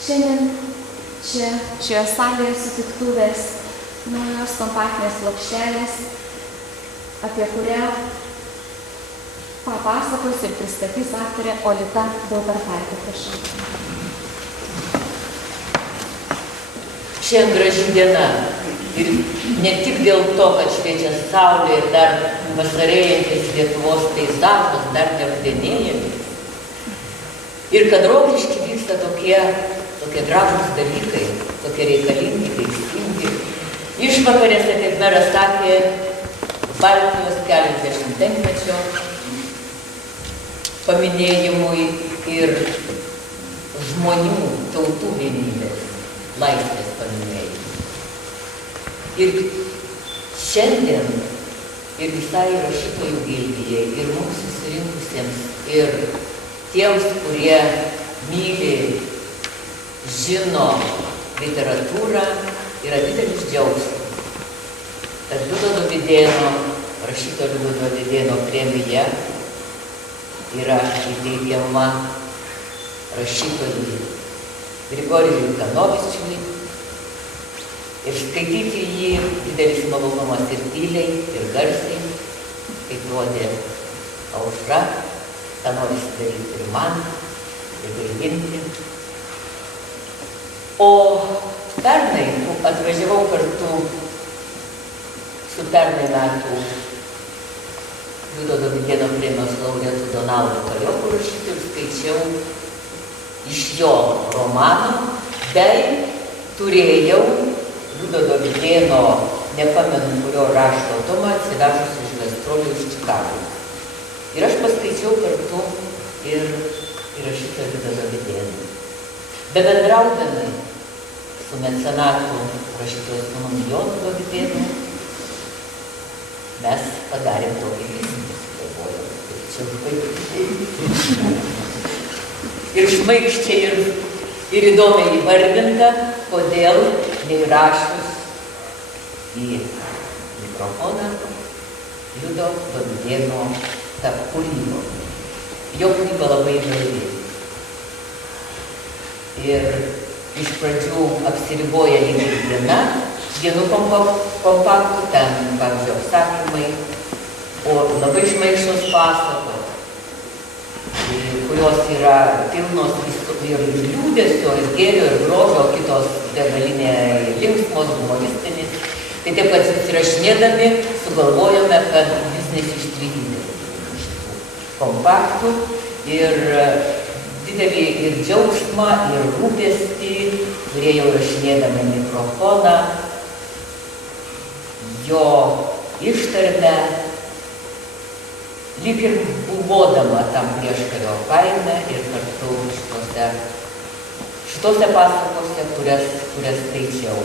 Šiandien čia šioje salėje sutiktuvės naujos kompaktinės plokštelės, apie kurią papasakos ir pristatys aktorė Olita Dautartaitė. Prašau. Šiandien graži diena ir ne tik dėl to, kad šviečia saulė ir dar vasarėjantis Lietuvos peizažas, dar nerudenėjantis. Ir kad Rokišky vyksta tokie gražūs dalykai, tokie reikalingi, teisingi. Išvakarėse, kaip meras sakė, Baltijos keliasdešimtmečio paminėjimui ir žmonių, tautų vienybės, laisvės paminėjimui. Ir šiandien ir visai rašytojų gildijai, ir mums susirinkusiems, ir tiems, kurie myli, žino literatūrą, yra didelis džiaugsmas, kad Liudo Dovydėno, rašytojo Liudo Dovydėno premija yra įteikiama rašytojui Grigorijui Kanovičiui ir skaityti jį didelis malonumas ir tyliai, ir garsiai, kaip rodė Aušra, tą norisi daryti ir man, ir gaivinti. O pernai atvažiavau kartu su pernai metų Liudo Dovydėno premijos laureatu Donaldu Kajoku rašytoju ir skaičiau iš jo romano, bei turėjau Liudo Dovydėno, nepamenu kurio rašto tomą, atsivežus iš gastrolių iš Čikagos. Ir aš paskaičiau kartu ir rašytoją Liudą Dovydėną. Bebendraudami su mecenatu rašytojo sūnumi Jonu Dovydėnu, mes padarėm tokį biznį, galvojom, kaip čia užbaigti. Ir šmaikščiai ir įdomiai įvardinta, kodėl neįrašius į mikrofoną Liudo Dovydėno tą kūrybą. Jo kūryba labai įvairi. Ir iš pradžių apsiriboja lygiai diena, vienu kompaktu, ten, pavyzdžiui, apsakymai, o labai šmaikščios pasakos, kurios yra pilnos ir liūdesio, ir gėrio, ir grožio, kitos begaliniai linksmos, humoristinis. Tai taip, kad susirašinėdami sugalvojome, kad biznis ištrydyti kompaktų ir didelį ir džiaugsmą, ir rūpestį, turėjau rašinėdama mikrofoną, jo ištarmę, lyg ir buvodama tam prieškario kaime ir kartu šitose pasakose, kurias skaičiau.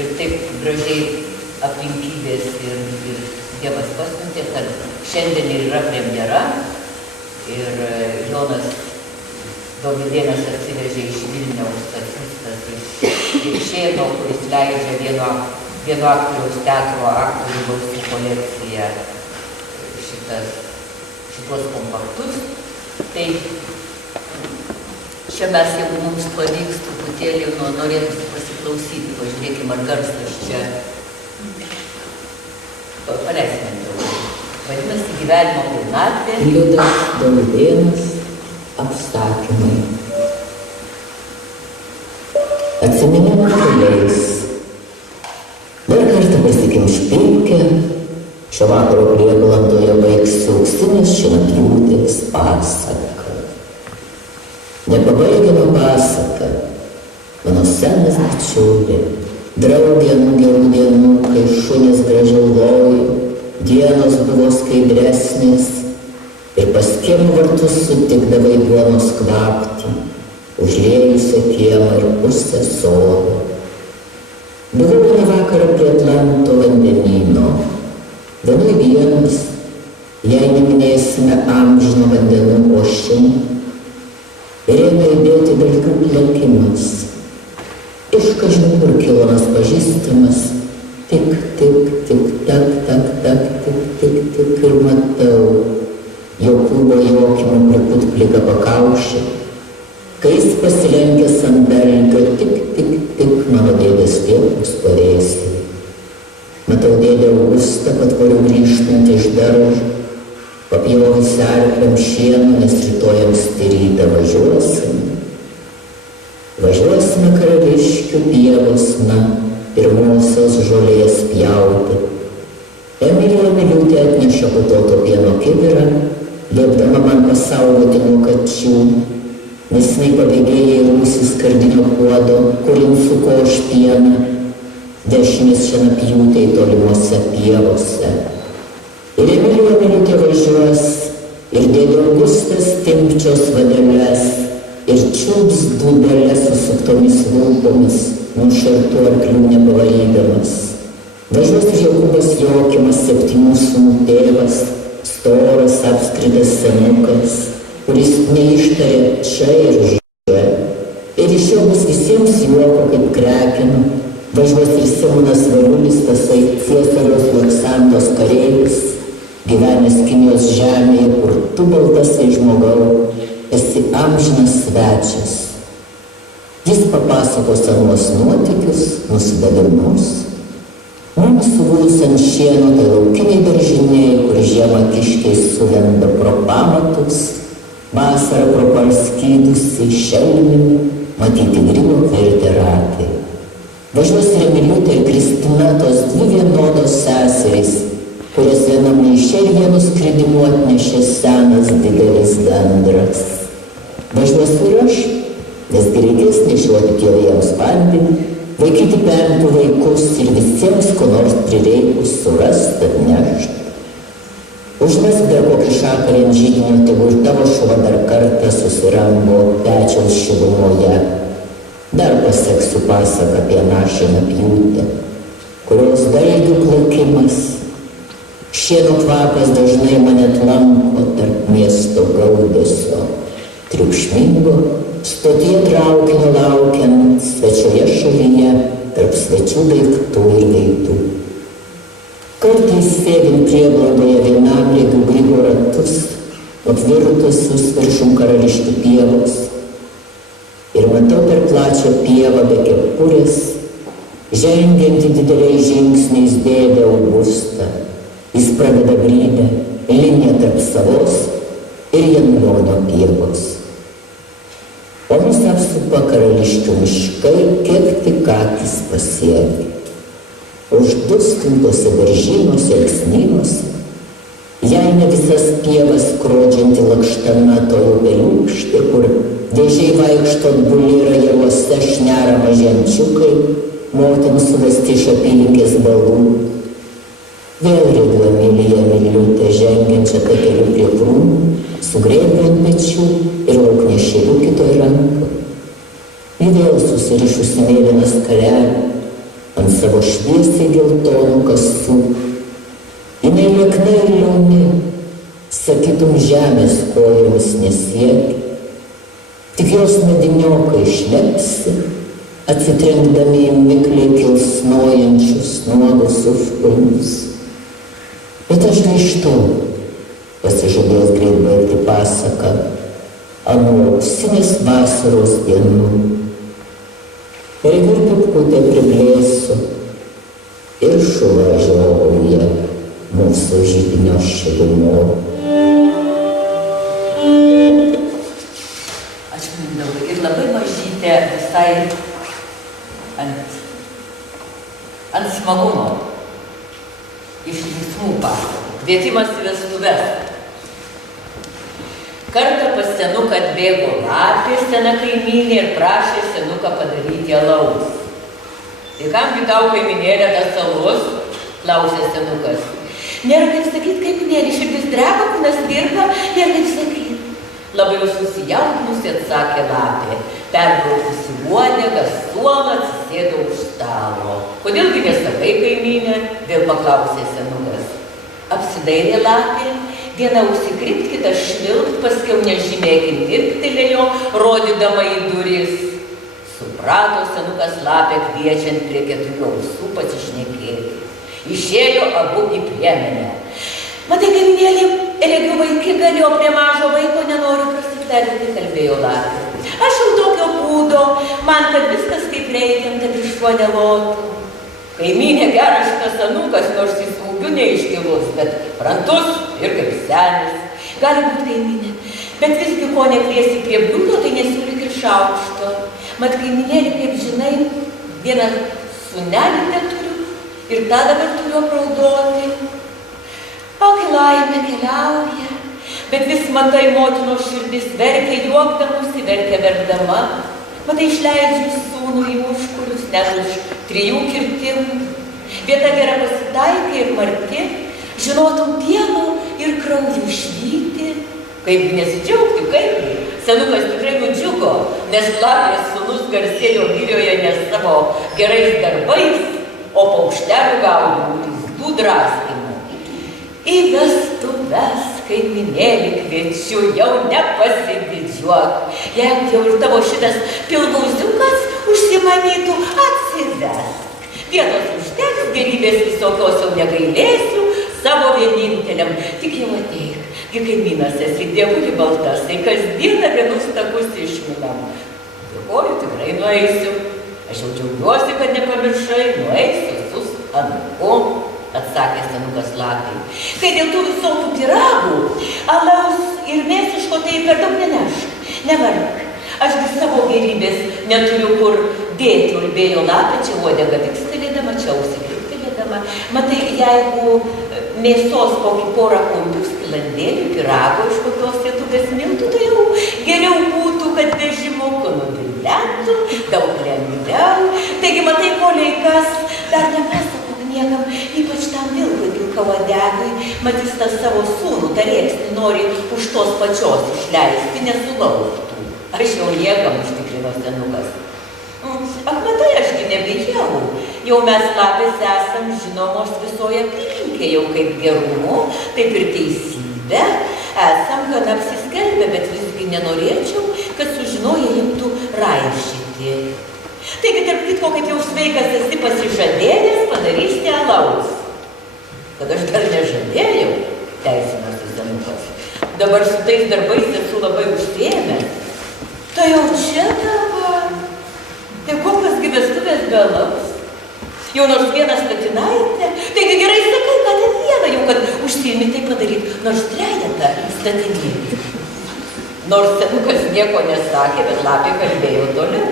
Ir taip gražiai aplinkybės ir Dievas pasiuntė, kad šiandien yra premjera ir Jonas Dovydėnas atsivežė iš Vilniaus, atsiųstas iš Šėno, kuris leidžia vieno aktoriaus teatro aktorių balsų kolekciją šitos kompaktus. Tai čia mes, jeigu mums pavyks truputėlį, norėtųsi pasiklausyti, pažiūrėkime, ar garsas čia paleisime toliau. Vadinasi, gyvenimo pilnatvė. Liudas Dovydėnas, apsakymai. Atsiminimų keliais. Dar kartą pasikimš pirkę, šio vakaro prieglandoje baigsiu auksinės šienapjūtės pasaką. Nepabaigiama pasaka, mano senas bičiulė, draugė ant gerų dienų, kai šunys gražiau lojo, dienos buvo skaidresnės ir pas kiemų vartus sutikdavai duonos kvapti, užliejusią kiemą ir pusę sodo. Buvau vieną vakarą prie Atlanto vandenyno, vienui vienas, jei neminėsime amžino vandenų ošimo, ir ėmė įdėti dalykų plaukimas. Iš kažin kur kilonas pažįstamas, tik, ir matau, Jokūbo Jokimo priput plika pakaušė, kai jis pasilenkęs ant dalgio grįžtant iš daržo, papjovus arklėm šieno, nes rytoj anksti rytą važiuosime. Važiuosime Karališkių pievosna, pirmosios žolės pjauti. Emilija Miliūtė atneša putoto pieno kibirą, liepdama man pasaugoti nuo kačių, nes jinai pabėgėja į rūsį skardinio puodo, kurin sukoš pieną, dešinės šienapjūtei tolimuose pievose. Ir Emilija Miliūtė važiuos, ir dėdė Augustas timpčios vadeles, ir čiūps dūdelės susuktomis lūpomis, nušartų arklių nepavarydamas. Važiuos ir Jokūbas Jokimas, 7 sūnų tėvas, storas apskritas senukas, kuris neištarė čia ir ž. Ir iš jo bus visiems juoko kaip krekino. Važiuos ir Simonas Varulis, tasai Ciesoriaus Laksantos kareivis, gyvenęs Kinijos žemėje, kur tu baltasai žmogau, esi amžinas svečias. Jis papasakos anuos nuotykius, nusidavimus. Mums sugulus ant šieno tai laukiniai daržiniai, kur žiemą kiškiai sulenda pro pamatus, vasarą pro parskydusi šelminį, matyti grimo tvirti ratai. Važiuos ir Emiliūtė ir Kristina, tos 2 vienodos seserys, kurias vienam maiše ir vienu skridimu atnešė senas didelis gandras. Važiuos ir aš, nes reikės nešiuoti pjovėjams vandenį, vaikyti perntų vaikus ir visiems ko nors prireikus surast, atnešt. Užmesk dar kokį šakarį ant židinio, tegu ir tavo šuo dar kartą susirambo pečiaus šilumoje. Dar paseksiu pasaką apie našiną pjūtę, kurios dalgių plakimas. Šieno kvapas dažnai mane lanko tarp miesto gaudesio, triukšmingo, stotyje traukinio laukiant, svečioje šalyje, tarp svečių daiktų ir veidų. Kartais sėdint prieglaudoje vienam regiu grybo ratus, apvirtusius viršum Karališkių pievos. Ir matau per plačią pievą be kepurės, žengiantį dideliais žingsniais dėdę Augustą. Jis pradeda brydę, liniją tarp savos ir Janjono pievos. O mus apsupa Karališkių miškai, kiek tik akis pasiekia. Užduskintose beržynuose, alksnynuose, jei ne visas pievas skrodžianti lakštana toje upeliūkštė, kur dėžiai vaikšto atbulėra javuose šnera maženčiukai, motinų suvesti iš apylinkės balų. Vėl regiu Emiliją Miliūtę žengiančią takeliu prie krūmų, sugrėbiu ant pečių ir lauknešėlių kitoj ranko. Ji vėl susirišusi mėlyną skarelę ant savo šviesiai geltonų kasų. Jinai liekna ir liauni, sakytum žemės kojomis nesiekia. Tik jos mediniokai šlepsi, atsitrenkdami į mikliai kilsnojančius nuodus užkulnius. Bet aš grįžtu, pasižadėjęs greit baigti pasaką, anų auksinės vasaros dienų. Regiu pupkutę priblėsiu ir šuva žiovauja mūsų židinio šilumo. Ačiū Mindaugai. Ir labai mažytė visai ant smagumo. Iš linksmų pasakų. Kvietimas į vestuves. Kartą pas senuką atbėgo lapė, sena kaimynė, ir prašė senuką padaryti alaus. Tai kamgi tau, kaimynėlė, tas alus? Klausė senukas. Nėra kaip sakyt, kaimynėlė, širdis dreba, kūnas virpa, nėra kaip sakyt. Labai susijaudinusi atsakė lapė. Perbraukusi uodegą, suolą, atsisėdo už stalo. Kodėlgi nesakai, kaimynė? Vėl paklausė senukas. Apsidairė lapė, viena užsikrypt, kita švilpt, paskiau nežymėki mirktelėjo, rodydama į duris. Suprato senukas lapę kviečiant prie 4 ausų pasišnekėti. Išėjo abu į priemenę. Matai, kaimynėlį, regiu vaikigalį, o prie mažo vaiko nenoriu prasitarti, kalbėjo lapė. Aš jau tokio būdo, man kad viskas kaip reikiant, kad iš šuo nelotų. Kaimynė geras šitas anūkas, nors jis ūgiu neiškilus, bet brantus ir kaip senis. Gali būti kaimynė, bet visgi ko nekviesi prie bliūdo, tai nesiūlyk ir šaukšto. Mat kaimynėlį, kaip žinai, vieną sūnelį neturiu ir tą dabar turiu apraudoti. Aki laimė keliauja, bet vis matai motinos širdis verkia juokdamusi, verkia verdama. Matai išleidžiu sūnų į užkurius, net už 3 kirtimų. Vieta gera pasitaikė ir marti, žinotum pieno ir krauju švyti. Kaip nesidžiaugti, kaip? Senukas tikrai nudžiugo, nes Lapės sūnus garsėjo girioje ne savo gerais darbais, o paukštelių gaudymų lizdų draskymu. Į vestuves, kaimynėlį kviečiu, jau nepasididžiuok. Jeigu jau ir tavo šitas pilvauziukas užsimanytų, atsivesk. Vietos užteks, gerybės visokios jau negailėsiu, savo vieninteliam. Tik jau ateik, gi kaimynas esi dievulį baltas, tai kasdieną vienus takus išminam. Dėkoju, tikrai nueisiu. Aš jau džiaugiuosi, kad nepamiršai, nueisiu su anūku, atsakė senukas Lapei. Kai dėl tų visokių pyragų, alaus ir mėsiško, tai per daug nenešk, nevark. Ašgi savo gerybės neturiu kur dėti, ulbėjo Lapė, čia uodega vikstelėdama, čia ausį kriptelėdama. Matai, jeigu mėsos kokį porą kumpių, skilandėlių, pyrago iš kokios lietuvės miltų, tai jau geriau būtų, kad vežimuku nudilentų, daug lengviau. Taigi, matai, koleikas, dar nepasakok niekam, ypač tam vilkui pilkauodegui, matys tas savo sūnų, tarėksnį nori už tos pačios išleisti, nesulaužtų. Aš jau niekam užtikrino senukas. Ak, matai, ašgi nebijau. Jau mes Lapės esam žinomos visoje aplinkė, jau kaip gerumu, taip ir teisybė. Esam gana apsiskelbę, bet visgi nenorėčiau, kad sužinoję imtų raišyti. Taigi, tarp kitko, kaip jau sveikas esi pasižadėjęs, padarysi alaus. Kad aš dar nežadėjau, teisinosi senukas. Dabar su tais darbais esu labai užsiėmęs. Tai jau čia dabar. Tai kokios gi vestuvės be alaus? Jau nors vieną statinaitę. Taigi gerai sakai, kad ten vieną jau, kad užsiimi tai padaryti. Nors trejetą statinėti. Nors senukas nieko nesakė, bet Lapė kalbėjo toliau.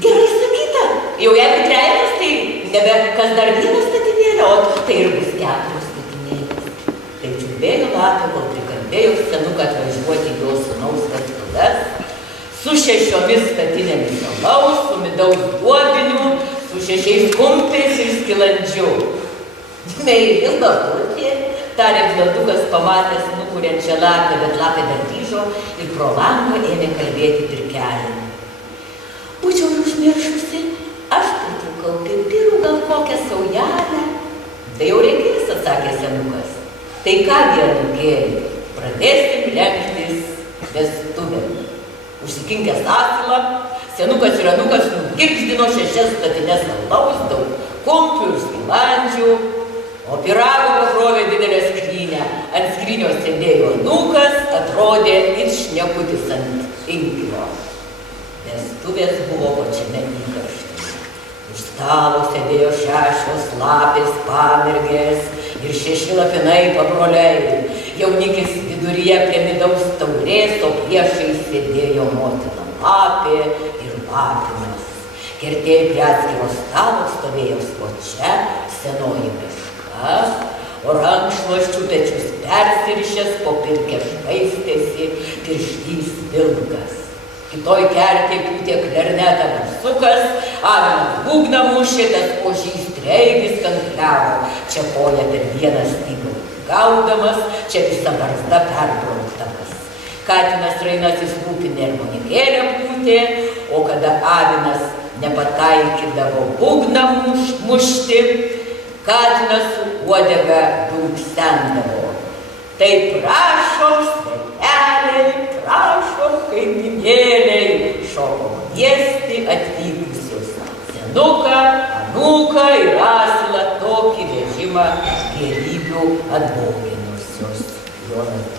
Gerai sakyta. Jau jeigu trejetas, tai nebe kas dar vieną statinėlę, o tai ir bus 4 statinėlės. Tai čiulbėjo Lapė, kol prikalbėjo senuką atvažiuoti jo sūnaus vestuves, su 6 statinėmis alaus, su midaus duobiniu, su 6 kumpiais ir skilandžiu. Meili laputė, tarė Vladukas, pamatęs nukuriančią Lapę, bet Lapė dar grįžo ir pro langą ėmė kalbėti pirkelį. Būčiau ir užmiršusi, aš pritrūkau pipirų, gal kokią saujelę. Tai jau reikės, atsakė senukas. Tai ką, anūkėli, pradėsim rengtis vestuvėm. Užsikinkęs asilą, senukas ir anūkas nugirgždino 6 statines alaus, daug kumpių ir skilandžių, o pyrago pakrovė didelę skrynę. Ant skrynios sėdėjo anūkas, atrodė it šnekutis ant inkilo. Vestuvės buvo pačiame įkarštyje. Už stalo sėdėjo 6 Lapės pamergės ir 6 lapinai pabroliai. Jaunikis viduryje prie midaus taurės, o priešais sėdėjo motina Lapė ir Lapinas. Kertėjai prie atskiro stalo stovėjo Skočia, senoji Meška, o rankšluosčių pečius persirišęs, po pirkę švaistėsi pirštys Vilkas. Kitoj kertėj pūtė klarnetą barsukas, avinas būgną mušė, tas ožys treigis kankliavo, čia koja per vieną stygą gaudamas, čia visa barzda perbraukdamas. Katinas Rainasis rūpinė ir monikėlę pūtė, o kada avinas nepataikydavo būgną mušti, katinas su uodega dunksendavo. Tai prašom, sveteliai, prašom, kaimynėliai, šoko kviesti atvykusius. Senuką, anūką ir asilą tokį vežimą gėrybių atbauginusius. Jonas